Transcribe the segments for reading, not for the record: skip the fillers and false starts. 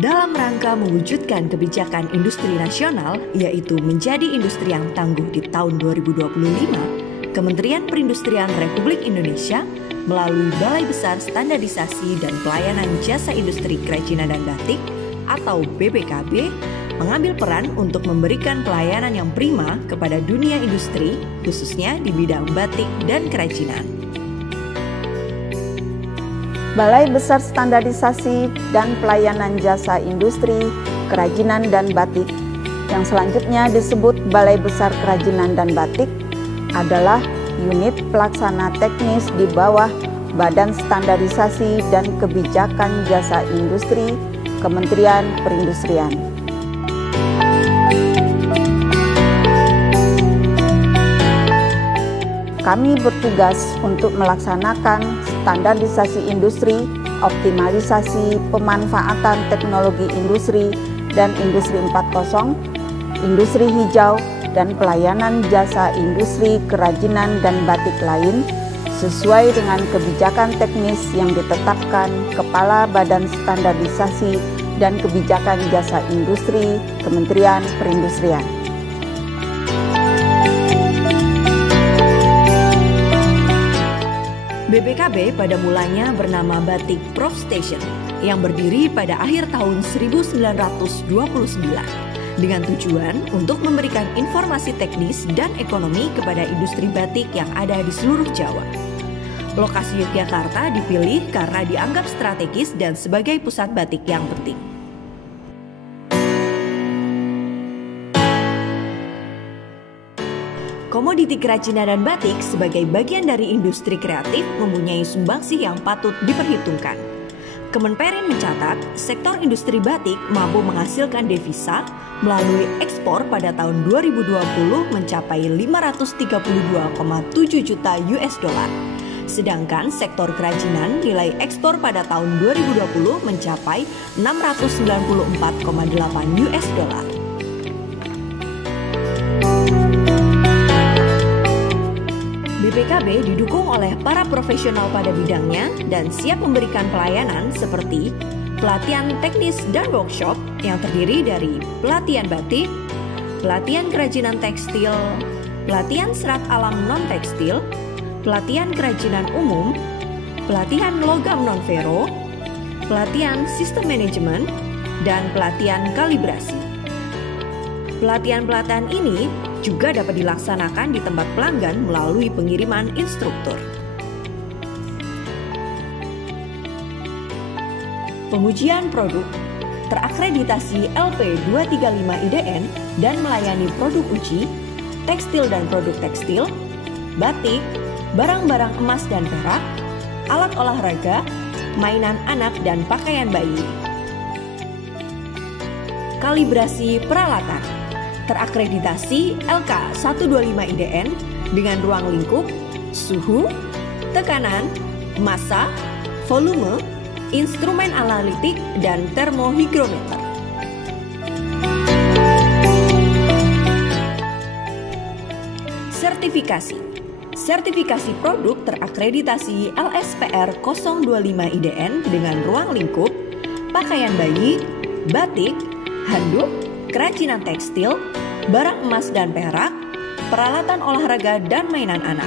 Dalam rangka mewujudkan kebijakan industri nasional, yaitu menjadi industri yang tangguh di tahun 2025, Kementerian Perindustrian Republik Indonesia melalui Balai Besar Standarisasi dan Pelayanan Jasa Industri Kerajinan dan Batik atau BBKB mengambil peran untuk memberikan pelayanan yang prima kepada dunia industri, khususnya di bidang batik dan kerajinan. Balai Besar Standarisasi dan Pelayanan Jasa Industri, Kerajinan dan Batik, yang selanjutnya disebut Balai Besar Kerajinan dan Batik, adalah unit pelaksana teknis di bawah Badan Standarisasi dan Kebijakan Jasa Industri, Kementerian Perindustrian. Kami bertugas untuk melaksanakan standarisasi industri, optimalisasi pemanfaatan teknologi industri dan industri 4.0, industri hijau, dan pelayanan jasa industri kerajinan dan batik lain sesuai dengan kebijakan teknis yang ditetapkan Kepala Badan Standarisasi dan Kebijakan Jasa Industri Kementerian Perindustrian. BBKB pada mulanya bernama Batik Proof Station yang berdiri pada akhir tahun 1929 dengan tujuan untuk memberikan informasi teknis dan ekonomi kepada industri batik yang ada di seluruh Jawa. Lokasi Yogyakarta dipilih karena dianggap strategis dan sebagai pusat batik yang penting. Komoditi kerajinan dan batik sebagai bagian dari industri kreatif mempunyai sumbangsih yang patut diperhitungkan. Kemenperin mencatat, sektor industri batik mampu menghasilkan devisa melalui ekspor pada tahun 2020 mencapai 532,7 juta US dollar. Sedangkan sektor kerajinan nilai ekspor pada tahun 2020 mencapai 694,8 US dollar. BBKB didukung oleh para profesional pada bidangnya dan siap memberikan pelayanan seperti pelatihan teknis dan workshop yang terdiri dari pelatihan batik, pelatihan kerajinan tekstil, pelatihan serat alam non-tekstil, pelatihan kerajinan umum, pelatihan logam non-fero, pelatihan sistem manajemen, dan pelatihan kalibrasi. Pelatihan-pelatihan ini juga dapat dilaksanakan di tempat pelanggan melalui pengiriman instruktur. Pengujian produk terakreditasi LP235 IDN dan melayani produk uji, tekstil dan produk tekstil, batik, barang-barang emas dan perak, alat olahraga, mainan anak dan pakaian bayi. Kalibrasi peralatan terakreditasi LK125 IDN dengan ruang lingkup, suhu, tekanan, massa, volume, instrumen analitik, dan termohigrometer. Sertifikasi produk terakreditasi LSPR 025 IDN dengan ruang lingkup, pakaian bayi, batik, handuk, kerajinan tekstil, barang emas dan perak, peralatan olahraga dan mainan anak.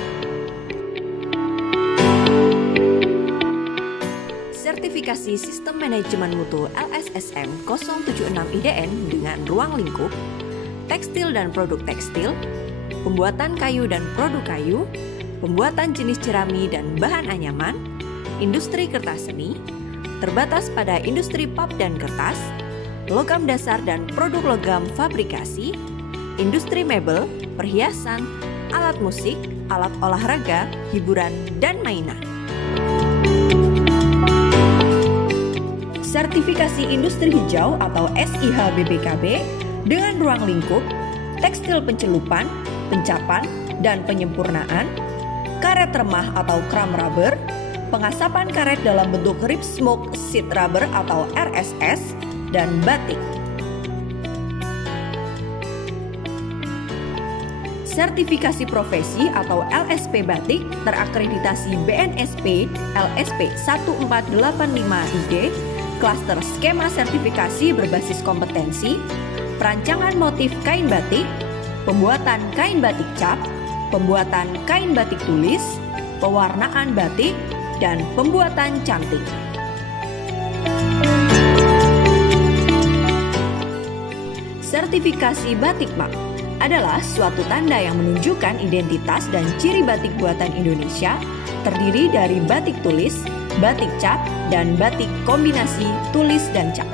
Sertifikasi Sistem Manajemen Mutu LSSM 076 IDN dengan ruang lingkup, tekstil dan produk tekstil, pembuatan kayu dan produk kayu, pembuatan jenis jerami dan bahan anyaman, industri kertas seni, terbatas pada industri pulp dan kertas, logam dasar dan produk logam fabrikasi, industri mebel, perhiasan, alat musik, alat olahraga, hiburan, dan mainan. Sertifikasi Industri Hijau atau SIH BBKB dengan ruang lingkup, tekstil pencelupan, pencapan, dan penyempurnaan, karet remah atau chrome rubber, pengasapan karet dalam bentuk rib smoke sheet rubber atau RSS, dan batik. Sertifikasi profesi atau LSP batik terakreditasi BNSP LSP 1485 ID klaster skema sertifikasi berbasis kompetensi, perancangan motif kain batik, pembuatan kain batik cap, pembuatan kain batik tulis, pewarnaan batik, dan pembuatan cantik. Sertifikasi Batik Map adalah suatu tanda yang menunjukkan identitas dan ciri batik buatan Indonesia, terdiri dari batik tulis, batik cap, dan batik kombinasi tulis dan cap.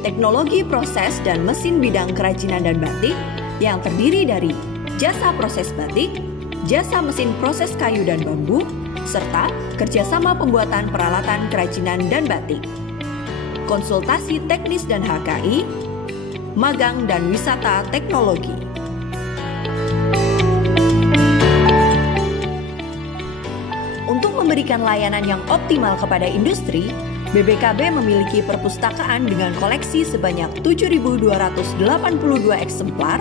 Teknologi proses dan mesin bidang kerajinan dan batik yang terdiri dari jasa proses batik, jasa mesin proses kayu dan bambu, serta kerjasama pembuatan peralatan kerajinan dan batik. Konsultasi teknis dan HKI, magang dan wisata teknologi. Untuk memberikan layanan yang optimal kepada industri, BBKB memiliki perpustakaan dengan koleksi sebanyak 7.282 eksemplar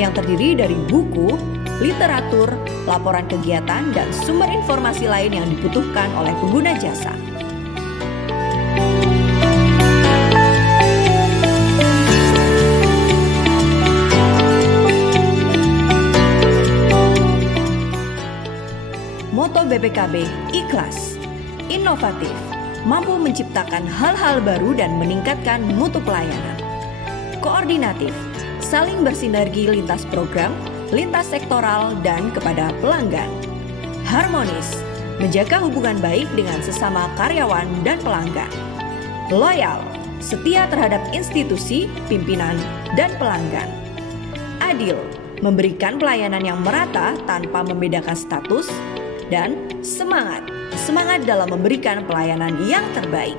yang terdiri dari buku, literatur, laporan kegiatan, dan sumber informasi lain yang dibutuhkan oleh pengguna jasa. Moto BBKB, ikhlas, inovatif, mampu menciptakan hal-hal baru dan meningkatkan mutu pelayanan. Koordinatif, saling bersinergi lintas program, lintas sektoral, dan kepada pelanggan. Harmonis, menjaga hubungan baik dengan sesama karyawan dan pelanggan. Loyal, setia terhadap institusi, pimpinan, dan pelanggan. Adil, memberikan pelayanan yang merata tanpa membedakan status. Dan semangat dalam memberikan pelayanan yang terbaik.